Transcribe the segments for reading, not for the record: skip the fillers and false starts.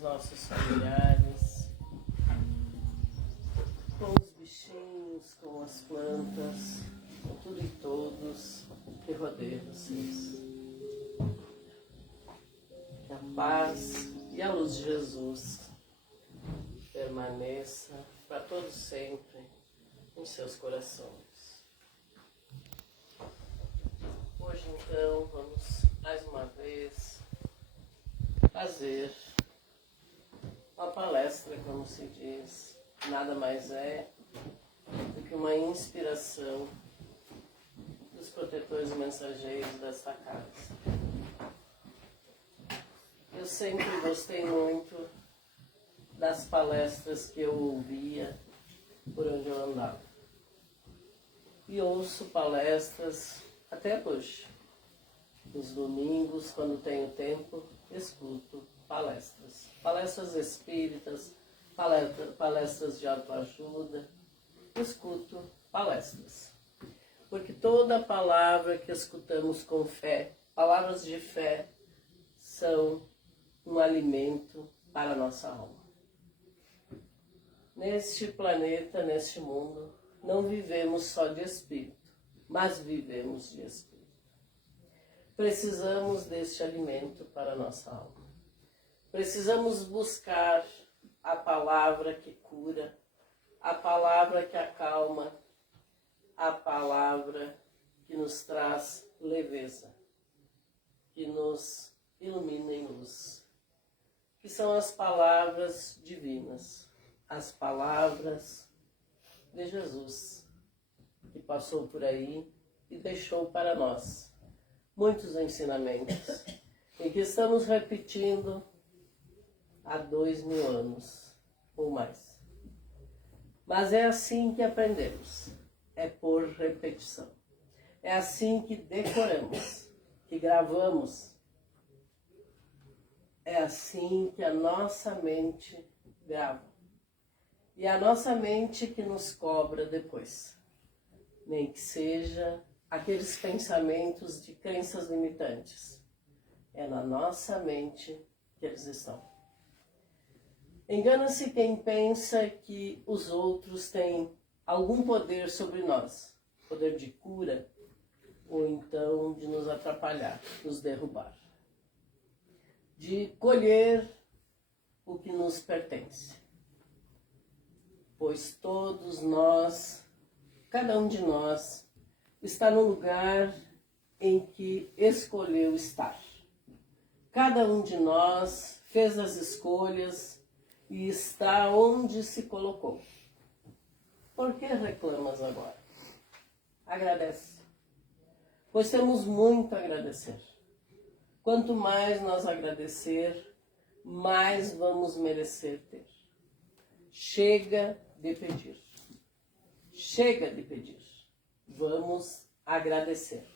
os nossos familiares, com os bichinhos, com as plantas, com tudo e todos que rodeiam vocês. Que a paz e a luz de Jesus permaneça para todos sempre em seus corações. Hoje então vamos mais uma vez fazer uma palestra, como se diz, nada mais é do que uma inspiração dos protetores mensageiros desta casa. Eu sempre gostei muito das palestras que eu ouvia por onde eu andava. E ouço palestras até hoje. Nos domingos, quando tenho tempo, escuto palestras. Palestras espíritas, palestras de autoajuda. Escuto palestras. Porque toda palavra que escutamos com fé, palavras de fé, são um alimento para a nossa alma. Neste planeta, neste mundo, não vivemos só de espírito, mas vivemos de espírito. Precisamos deste alimento para a nossa alma. Precisamos buscar a palavra que cura, a palavra que acalma, a palavra que nos traz leveza, que nos ilumina em luz, que são as palavras divinas, as palavras de Jesus, que passou por aí e deixou para nós muitos ensinamentos, e que estamos repetindo há 2000 anos ou mais. Mas é assim que aprendemos, é por repetição. É assim que decoramos, que gravamos. É assim que a nossa mente grava. E a nossa mente que nos cobra depois. Nem que seja aqueles pensamentos de crenças limitantes. É na nossa mente que eles estão. Engana-se quem pensa que os outros têm algum poder sobre nós. Poder de cura, ou então de nos atrapalhar, nos derrubar. De colher o que nos pertence. Pois todos nós, cada um de nós, está no lugar em que escolheu estar. Cada um de nós fez as escolhas e está onde se colocou. Por que reclamas agora? Agradece. Pois temos muito a agradecer. Quanto mais nós agradecer, mais vamos merecer ter. Chega de pedir. Chega de pedir. Vamos agradecer.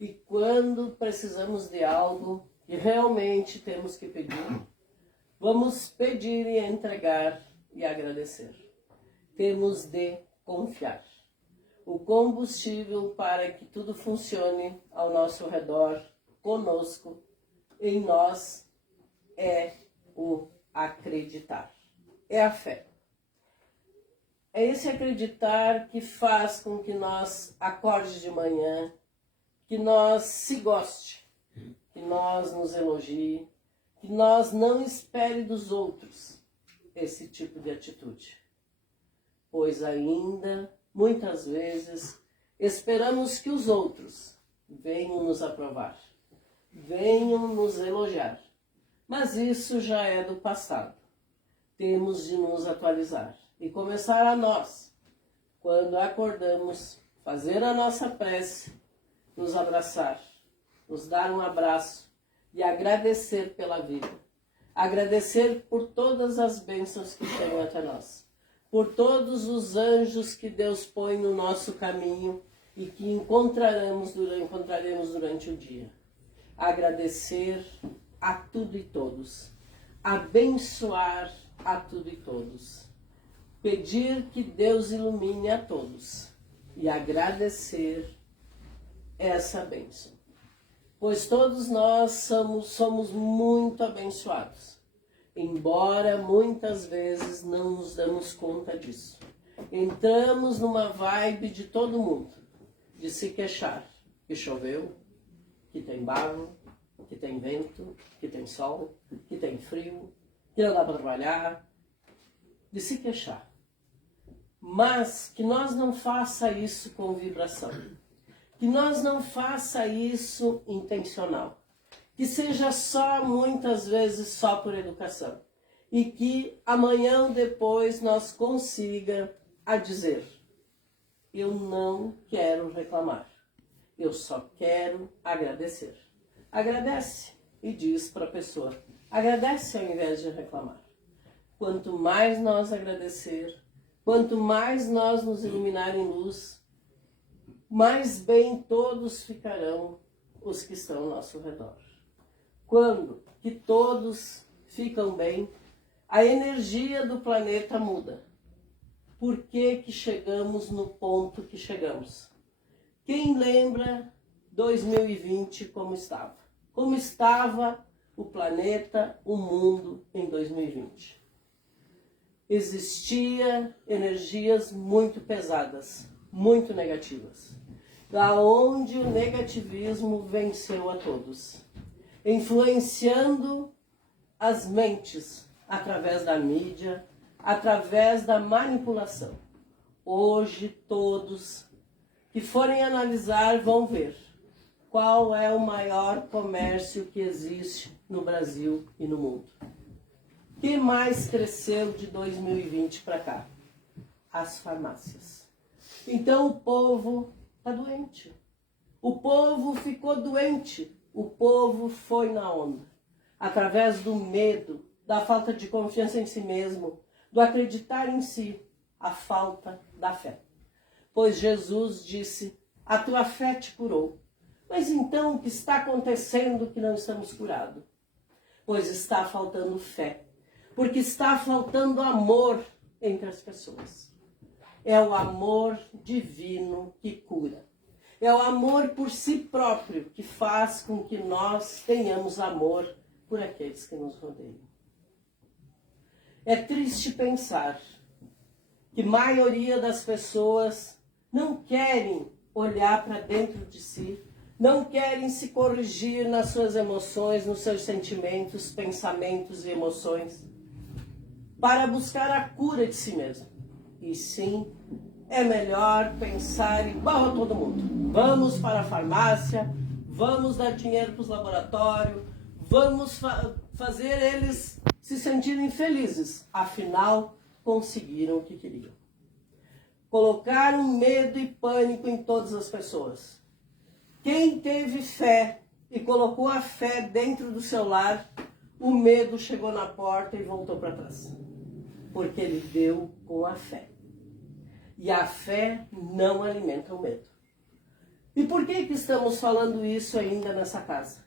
E quando precisamos de algo e realmente temos que pedir, vamos pedir e entregar e agradecer. Temos de confiar. O combustível para que tudo funcione ao nosso redor, conosco, em nós, é o acreditar. É a fé. É esse acreditar que faz com que nós acorde de manhã, que nós se goste, que nós nos elogie, que nós não espere dos outros esse tipo de atitude. Pois ainda, muitas vezes, esperamos que os outros venham nos aprovar, venham nos elogiar. Mas isso já é do passado. Temos de nos atualizar. E começar a nós, quando acordamos, fazer a nossa prece, nos abraçar, nos dar um abraço e agradecer pela vida. Agradecer por todas as bênçãos que tem até nós. Por todos os anjos que Deus põe no nosso caminho e que encontraremos durante o dia. Agradecer a tudo e todos. Abençoar a tudo e todos. Pedir que Deus ilumine a todos e agradecer essa bênção. Pois todos nós somos muito abençoados. embora muitas vezes não nos damos conta disso. Entramos numa vibe de todo mundo, de se queixar, que choveu, que tem barro, que tem vento, que tem sol, que tem frio, que não dá para trabalhar, de se queixar. Mas que nós não faça isso com vibração, que nós não faça isso intencional, que seja só, muitas vezes, só por educação, e que amanhã ou depois nós consiga a dizer, eu não quero reclamar, eu só quero agradecer. Agradece e diz para a pessoa, agradece ao invés de reclamar. Quanto mais nós agradecer, quanto mais nós nos iluminar em luz, mais bem todos ficarão os que estão ao nosso redor. Quando que todos ficam bem, a energia do planeta muda. Por que que chegamos no ponto que chegamos? Quem lembra 2020 como estava? Como estava o planeta, o mundo em 2020? Existia energias muito pesadas, muito negativas, aonde o negativismo venceu a todos, influenciando as mentes através da mídia, através da manipulação. Hoje todos que forem analisar vão ver qual é o maior comércio que existe no Brasil e no mundo. O que mais cresceu de 2020 para cá? As farmácias. Então o povo está doente. O povo ficou doente. O povo foi na onda. Através do medo, da falta de confiança em si mesmo, do acreditar em si, a falta da fé. Pois Jesus disse, a tua fé te curou. Mas então o que está acontecendo que não estamos curados? Pois está faltando fé. Porque está faltando amor entre as pessoas. É o amor divino que cura. É o amor por si próprio que faz com que nós tenhamos amor por aqueles que nos rodeiam. É triste pensar que a maioria das pessoas não querem olhar para dentro de si, não querem se corrigir nas suas emoções, nos seus sentimentos, pensamentos e emoções, para buscar a cura de si mesmo. E sim, é melhor pensar igual a todo mundo. Vamos para a farmácia, vamos dar dinheiro para os laboratórios, vamos fazer eles se sentirem felizes. Afinal, conseguiram o que queriam. Colocaram medo e pânico em todas as pessoas. Quem teve fé e colocou a fé dentro do seu lar, o medo chegou na porta e voltou para trás. Porque ele deu com a fé. E a fé não alimenta o medo. E por que estamos falando isso ainda nessa casa?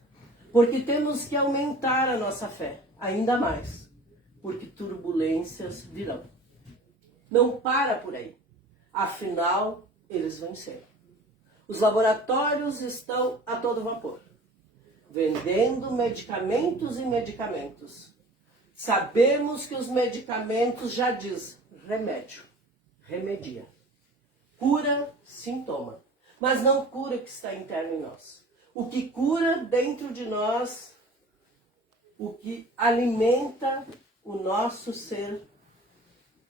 Porque temos que aumentar a nossa fé, ainda mais. Porque turbulências virão. Não para por aí. Afinal, eles venceram. Os laboratórios estão a todo vapor, vendendo medicamentos e medicamentos. Sabemos que os medicamentos já diz remédio, remedia. Cura sintoma, mas não cura o que está interno em nós. O que cura dentro de nós, o que alimenta o nosso ser,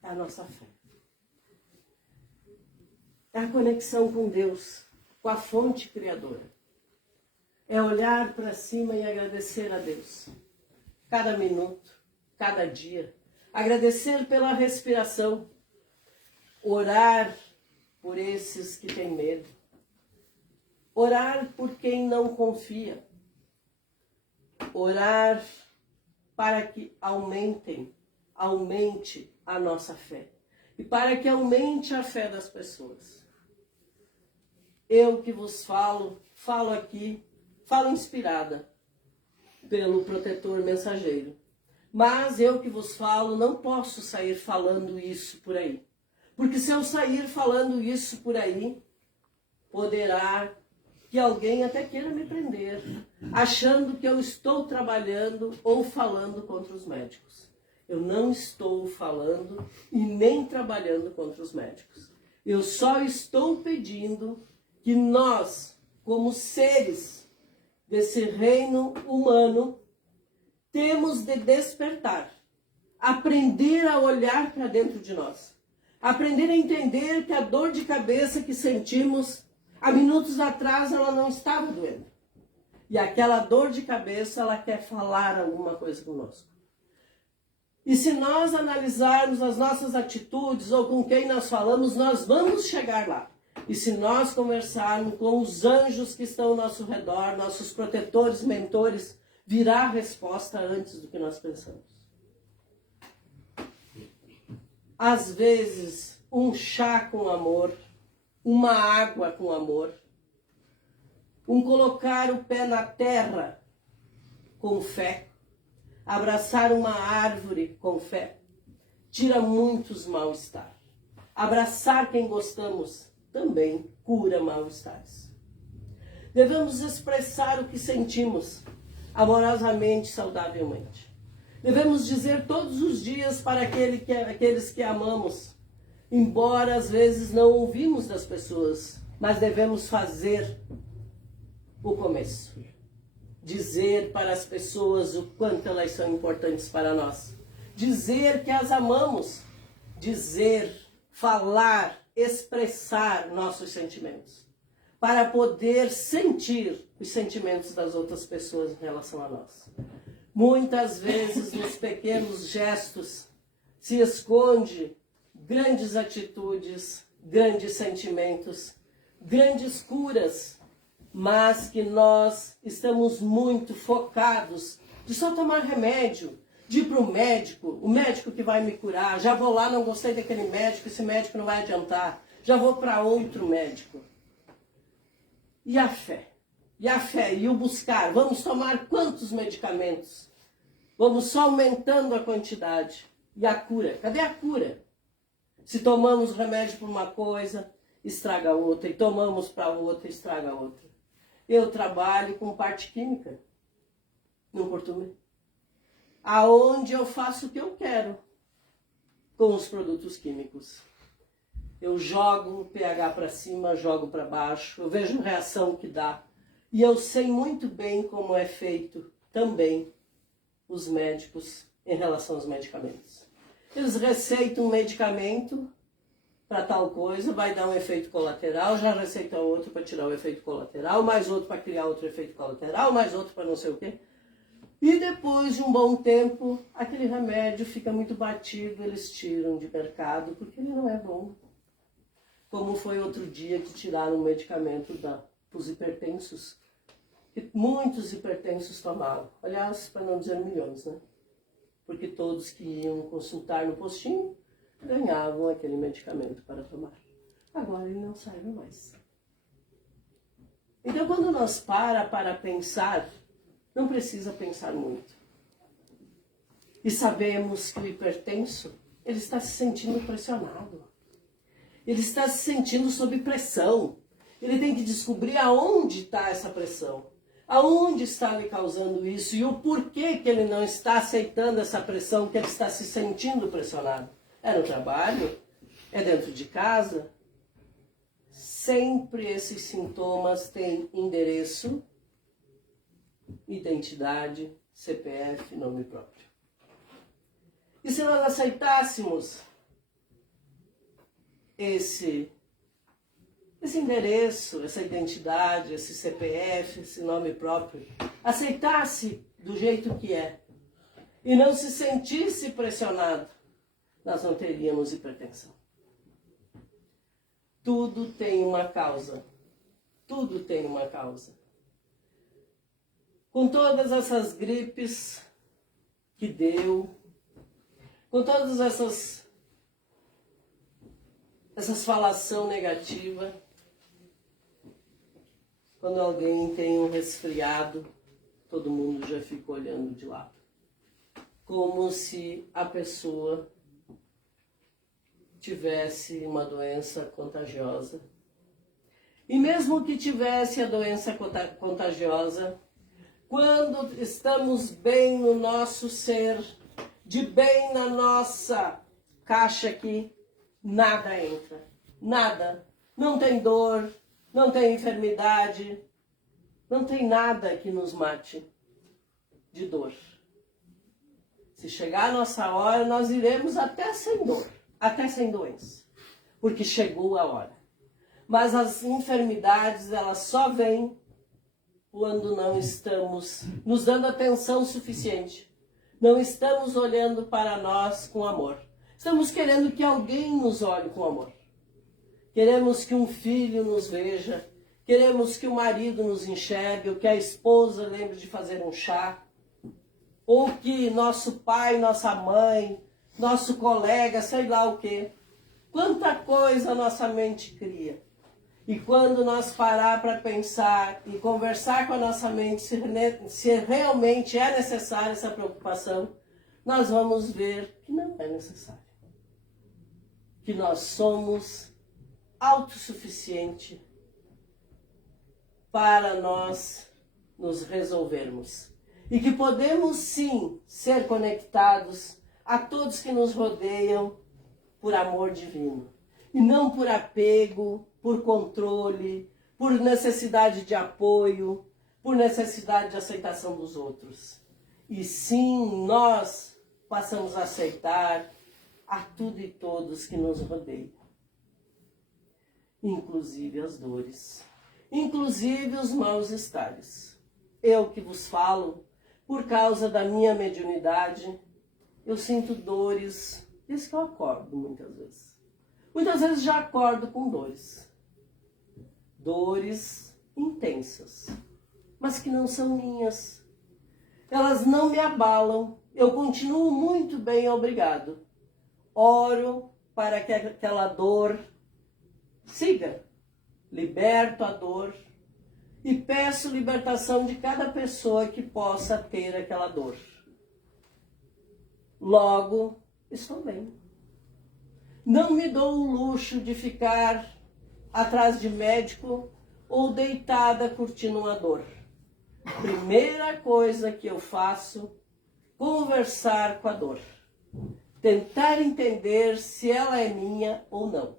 é a nossa fé. É a conexão com Deus, com a fonte criadora. É olhar para cima e agradecer a Deus. Cada minuto, cada dia. Agradecer pela respiração. Orar por esses que têm medo. Orar por quem não confia. Orar para que aumente a nossa fé. E para que aumente a fé das pessoas. Eu que vos falo aqui, falo inspirada pelo protetor mensageiro. Mas eu que vos falo, não posso sair falando isso por aí. Porque se eu sair falando isso por aí, poderá que alguém até queira me prender. achando que eu estou trabalhando ou falando contra os médicos. Eu não estou falando e nem trabalhando contra os médicos. Eu só estou pedindo que nós, como seres desse reino humano, temos de despertar, aprender a olhar para dentro de nós, aprender a entender que a dor de cabeça que sentimos há minutos atrás ela não estava doendo. E aquela dor de cabeça ela quer falar alguma coisa conosco. E se nós analisarmos as nossas atitudes ou com quem nós falamos, nós vamos chegar lá. E se nós conversarmos com os anjos que estão ao nosso redor, nossos protetores, mentores, virá a resposta antes do que nós pensamos. Às vezes, um chá com amor, uma água com amor, um colocar o pé na terra com fé, abraçar uma árvore com fé, tira muitos mal-estar. Abraçar quem gostamos também cura mal-estares. Devemos expressar o que sentimos, amorosamente, saudavelmente. Devemos dizer todos os dias para aqueles que amamos, embora às vezes não ouvimos das pessoas, mas devemos fazer o começo. Dizer para as pessoas o quanto elas são importantes para nós. Dizer que as amamos. Dizer, falar, expressar nossos sentimentos. Para poder sentir os sentimentos das outras pessoas em relação a nós. Muitas vezes nos pequenos gestos se esconde grandes atitudes, grandes sentimentos, grandes curas, mas que nós estamos muito focados de só tomar remédio, de ir para o médico que vai me curar, já vou lá, não gostei daquele médico, esse médico não vai adiantar, já vou para outro médico. E a fé? E a fé? E o buscar? Vamos tomar quantos medicamentos? Vamos só aumentando a quantidade. E a cura? Cadê a cura? Se tomamos remédio para uma coisa, estraga outra. E tomamos para outra, estraga outra. Eu trabalho com parte química no Porto, aonde eu faço o que eu quero com os produtos químicos. Eu jogo o pH para cima, jogo para baixo, eu vejo a reação que dá. E eu sei muito bem como é feito também os médicos em relação aos medicamentos. Eles receitam um medicamento para tal coisa, vai dar um efeito colateral, já receita outro para tirar o efeito colateral, mais outro para criar outro efeito colateral, mais outro para não sei o quê. E depois de um bom tempo, aquele remédio fica muito batido, eles tiram de mercado, porque ele não é bom. Como foi outro dia que tiraram o medicamento para os hipertensos, que muitos hipertensos tomavam. Aliás, para não dizer milhões, né? Porque todos que iam consultar no postinho ganhavam aquele medicamento para tomar. Agora ele não serve mais. Então, quando nós para pensar, não precisa pensar muito. E sabemos que o hipertenso, ele está se sentindo pressionado. Ele está se sentindo sob pressão. Ele tem que descobrir aonde está essa pressão. Aonde está lhe causando isso e o porquê que ele não está aceitando essa pressão, que ele está se sentindo pressionado. É no trabalho? É dentro de casa? Sempre esses sintomas têm endereço, identidade, CPF, nome próprio. E se nós aceitássemos esse endereço, essa identidade, esse CPF, esse nome próprio, aceitasse do jeito que é e não se sentisse pressionado, nós não teríamos hipertensão. Tudo tem uma causa. Tudo tem uma causa. Com todas essas gripes que deu, com todas essas falação negativa, quando alguém tem um resfriado, todo mundo já fica olhando de lado. Como se a pessoa tivesse uma doença contagiosa. E mesmo que tivesse a doença contagiosa, Quando estamos bem no nosso ser, de bem na nossa caixa aqui, nada entra. Nada. Não tem dor, não tem enfermidade, não tem nada que nos mate de dor. Se chegar a nossa hora, nós iremos até sem dor, até sem doença, porque chegou a hora. Mas as enfermidades, elas só vêm quando não estamos nos dando atenção suficiente. Não estamos olhando para nós com amor. Estamos querendo que alguém nos olhe com amor. Queremos que um filho nos veja. Queremos que o marido nos enxergue, ou que a esposa lembre de fazer um chá. Ou que nosso pai, nossa mãe, nosso colega, sei lá o quê. Quanta coisa a nossa mente cria. E quando nós parar para pensar e conversar com a nossa mente se realmente é necessária essa preocupação, nós vamos ver que não é necessário. Que nós somos autossuficientes para nós nos resolvermos. E que podemos sim ser conectados a todos que nos rodeiam por amor divino. E não por apego, por controle, por necessidade de apoio, por necessidade de aceitação dos outros. E sim, nós passamos a aceitar a tudo e todos que nos rodeiam. Inclusive as dores, inclusive os maus estares. Eu que vos falo, por causa da minha mediunidade, eu sinto dores, isso que eu acordo muitas vezes. Muitas vezes já acordo com dores. Dores intensas, mas que não são minhas. Elas não me abalam, eu continuo muito bem, obrigado. Oro para que aquela dor siga. Liberto a dor e peço libertação de cada pessoa que possa ter aquela dor. Logo, estou bem. Não me dou o luxo de ficar atrás de médico ou deitada curtindo uma dor. Primeira coisa que eu faço, conversar com a dor. Tentar entender se ela é minha ou não.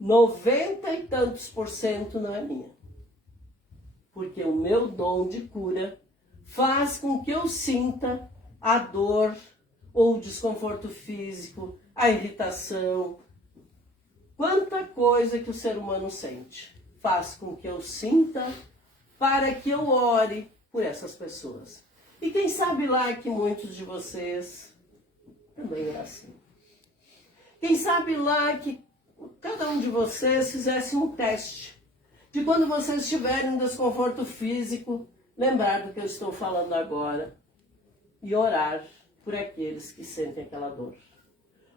90 e tantos % não é minha. Porque o meu dom de cura faz com que eu sinta a dor ou o desconforto físico, a irritação. Quanta coisa que o ser humano sente faz com que eu sinta para que eu ore por essas pessoas. E quem sabe lá que muitos de vocês também é assim. Quem sabe lá que cada um de vocês fizesse um teste de quando vocês estiverem em desconforto físico, lembrar do que eu estou falando agora e orar por aqueles que sentem aquela dor.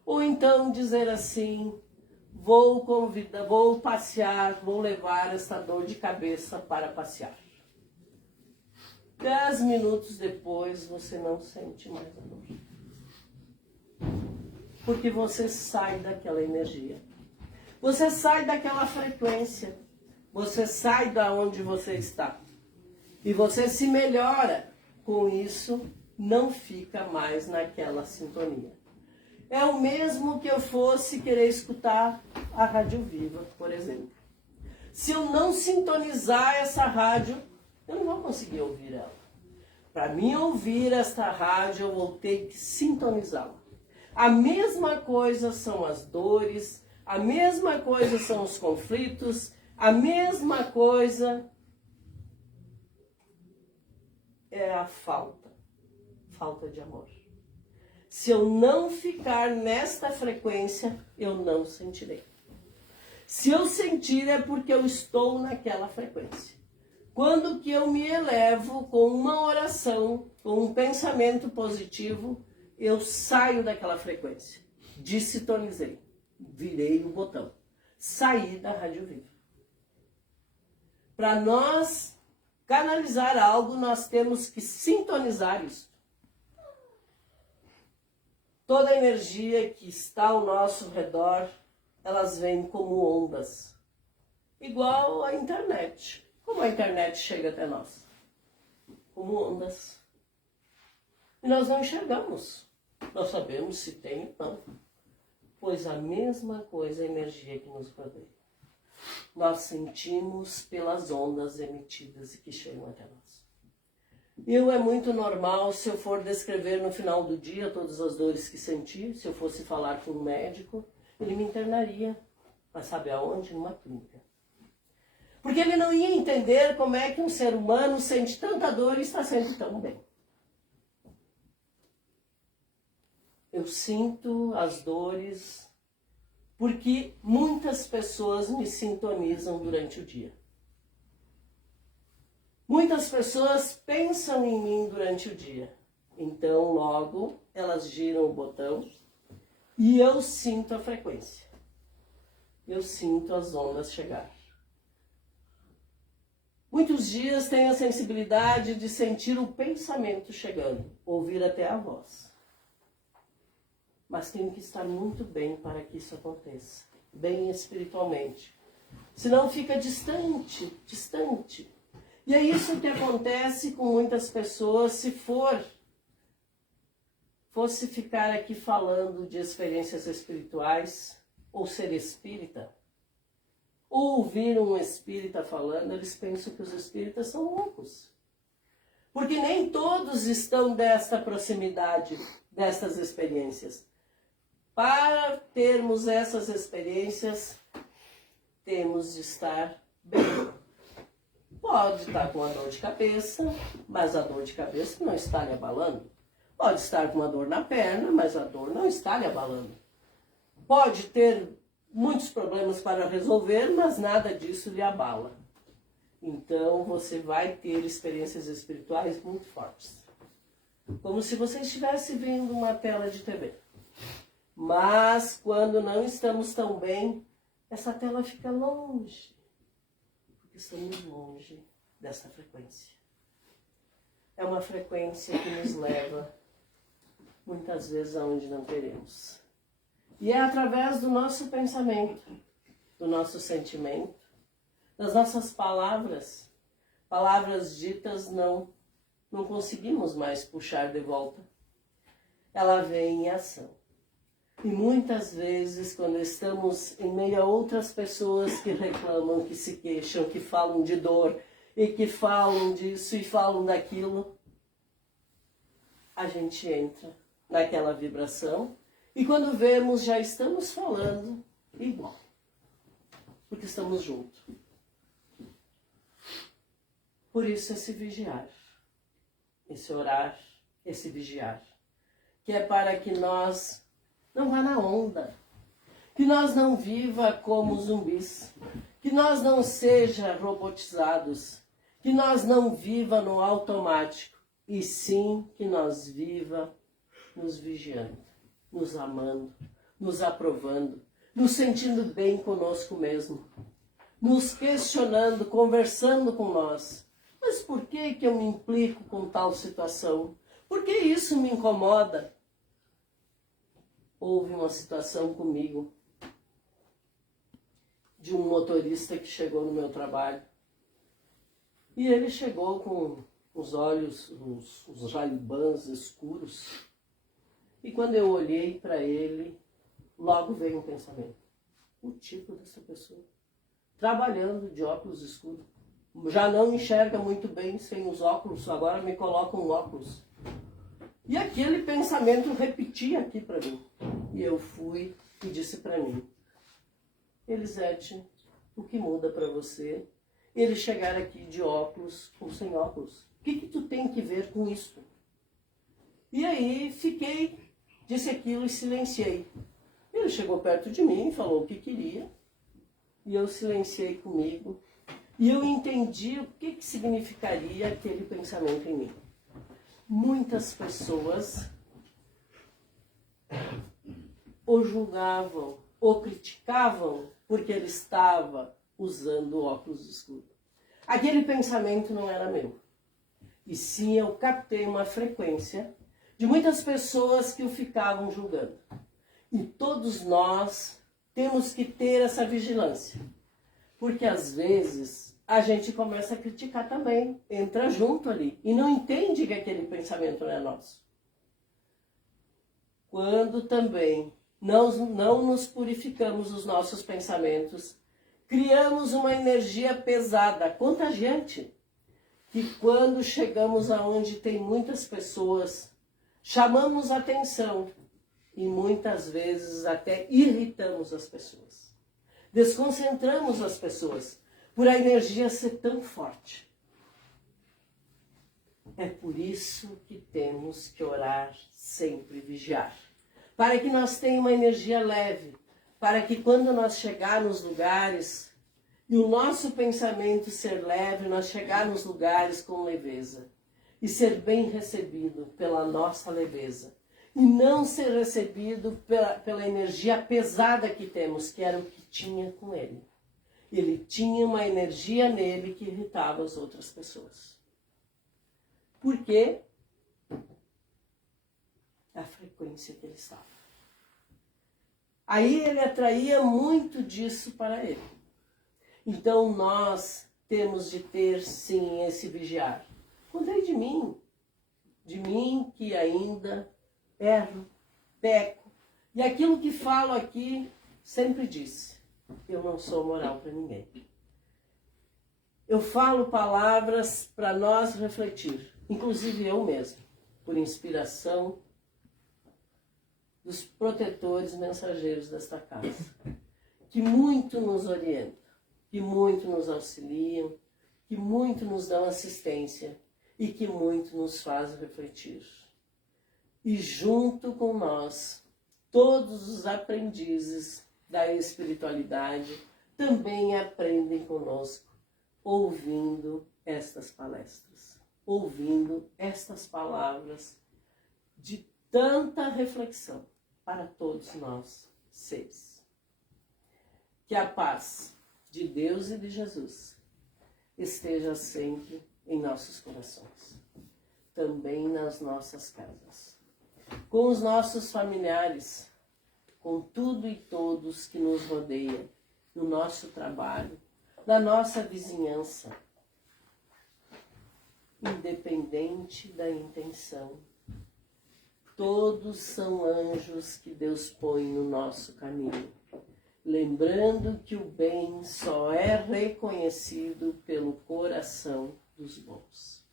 Ou então dizer assim, vou passear, vou levar essa dor de cabeça para passear. 10 minutos depois você não sente mais a dor. Porque você sai daquela energia. Você sai daquela frequência. Você sai da onde você está. E você se melhora. Com isso, não fica mais naquela sintonia. É o mesmo que eu fosse querer escutar a Rádio Viva, por exemplo. Se eu não sintonizar essa rádio, eu não vou conseguir ouvir ela. Para mim ouvir esta rádio, eu vou ter que sintonizá-la. A mesma coisa são as dores, a mesma coisa são os conflitos, a mesma coisa é a falta de amor. Se eu não ficar nesta frequência, eu não sentirei. Se eu sentir é porque eu estou naquela frequência. Quando que eu me elevo com uma oração, com um pensamento positivo, eu saio daquela frequência. Desintonizei. Virei o botão. Saí da Rádio Viva. Para nós canalizar algo, nós temos que sintonizar isso. Toda a energia que está ao nosso redor, elas vêm como ondas. Igual a internet. Como a internet chega até nós? como ondas. E nós não enxergamos. Nós sabemos se tem ou não. Pois a mesma coisa é a energia que nos rodeia. Nós sentimos pelas ondas emitidas e que chegam até nós. É muito normal, se eu for descrever no final do dia todas as dores que senti, se eu fosse falar com um médico, ele me internaria. Mas sabe aonde? Numa clínica. Porque ele não ia entender como é que um ser humano sente tanta dor e está sempre tão bem. Eu sinto as dores porque muitas pessoas me sintonizam durante o dia. Muitas pessoas pensam em mim durante o dia. Então, logo, elas giram o botão e eu sinto a frequência. Eu sinto as ondas chegar. Muitos dias tenho a sensibilidade de sentir o pensamento chegando, ouvir até a voz. Mas tenho que estar muito bem para que isso aconteça, bem espiritualmente. Senão fica distante, distante. E é isso que acontece com muitas pessoas se fosse ficar aqui falando de experiências espirituais, ou ser espírita, ou ouvir um espírita falando, eles pensam que os espíritas são loucos. Porque nem todos estão desta proximidade, destas experiências. Para termos essas experiências, temos de estar bem. Pode estar com uma dor de cabeça, mas a dor de cabeça não está lhe abalando. Pode estar com uma dor na perna, mas a dor não está lhe abalando. Pode ter muitos problemas para resolver, mas nada disso lhe abala. Então você vai ter experiências espirituais muito fortes. Como se você estivesse vendo uma tela de TV. Mas quando não estamos tão bem, essa tela fica longe. Porque estamos longe dessa frequência. É uma frequência que nos leva muitas vezes aonde não queremos. E é através do nosso pensamento, do nosso sentimento, das nossas palavras. Palavras ditas não conseguimos mais puxar de volta. Ela vem em ação. E muitas vezes, quando estamos em meio a outras pessoas que reclamam, que se queixam, que falam de dor, e que falam disso e falam daquilo, a gente entra naquela vibração, e quando vemos, já estamos falando igual, porque estamos juntos. Por isso, esse vigiar, esse orar, esse vigiar, que é para que nós não vá na onda, que nós não viva como zumbis, que nós não seja robotizados, que nós não viva no automático, e sim que nós viva nos vigiando, nos amando, nos aprovando, nos sentindo bem conosco mesmo, nos questionando, conversando com nós. Mas por que eu me implico com tal situação? Por que isso me incomoda? Houve uma situação comigo de um motorista que chegou no meu trabalho. E ele chegou com os olhos, os Ray-Bans escuros. E quando eu olhei para ele, logo veio um pensamento. O tipo dessa pessoa. Trabalhando de óculos escuros. Já não enxerga muito bem sem os óculos, agora me coloca um óculos. E aquele pensamento repetia aqui para mim. E eu fui e disse para mim, Elisete, o que muda para você ele chegar aqui de óculos ou sem óculos? O que tu tem que ver com isso? E aí fiquei, disse aquilo e silenciei. Ele chegou perto de mim, falou o que queria, e eu silenciei comigo, e eu entendi o que significaria aquele pensamento em mim. Muitas pessoas o julgavam, o criticavam, porque ele estava usando óculos escuros. Aquele pensamento não era meu. E sim, eu captei uma frequência de muitas pessoas que o ficavam julgando. E todos nós temos que ter essa vigilância. Porque às vezes a gente começa a criticar também, entra junto ali e não entende que aquele pensamento não é nosso. Quando também não nos purificamos os nossos pensamentos, criamos uma energia pesada, contagiante, que quando chegamos aonde tem muitas pessoas, chamamos atenção e muitas vezes até irritamos as pessoas. Desconcentramos as pessoas por a energia ser tão forte. É por isso que temos que orar sempre, vigiar. Para que nós tenhamos uma energia leve. Para que quando nós chegar nos lugares e o nosso pensamento ser leve, nós chegar nos lugares com leveza. E ser bem recebido pela nossa leveza. E não ser recebido pela energia pesada que temos, que era o que tinha com ele. Ele tinha uma energia nele que irritava as outras pessoas. Por quê? A frequência que ele estava. Aí ele atraía muito disso para ele. Então nós temos de ter sim esse vigiar. Cuidei de mim que ainda erro, peco. E aquilo que falo aqui, sempre disse, eu não sou moral para ninguém. Eu falo palavras para nós refletir, inclusive eu mesmo, por inspiração dos protetores mensageiros desta casa, que muito nos orientam, que muito nos auxiliam, que muito nos dão assistência e que muito nos faz refletir. E junto com nós, todos os aprendizes da espiritualidade também aprendem conosco, ouvindo estas palestras, ouvindo estas palavras de tanta reflexão para todos nós seres. Que a paz de Deus e de Jesus esteja sempre em nossos corações, também nas nossas casas, com os nossos familiares, com tudo e todos que nos rodeiam, no nosso trabalho, na nossa vizinhança, independente da intenção. Todos são anjos que Deus põe no nosso caminho, lembrando que o bem só é reconhecido pelo coração dos bons.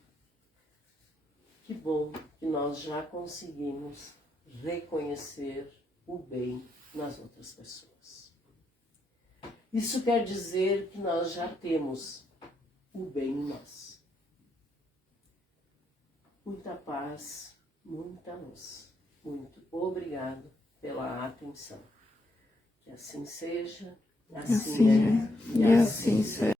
Que bom que nós já conseguimos reconhecer o bem nas outras pessoas. Isso quer dizer que nós já temos o bem em nós. Muita paz, muita luz. Muito obrigado pela atenção. Que assim seja, assim é e assim será.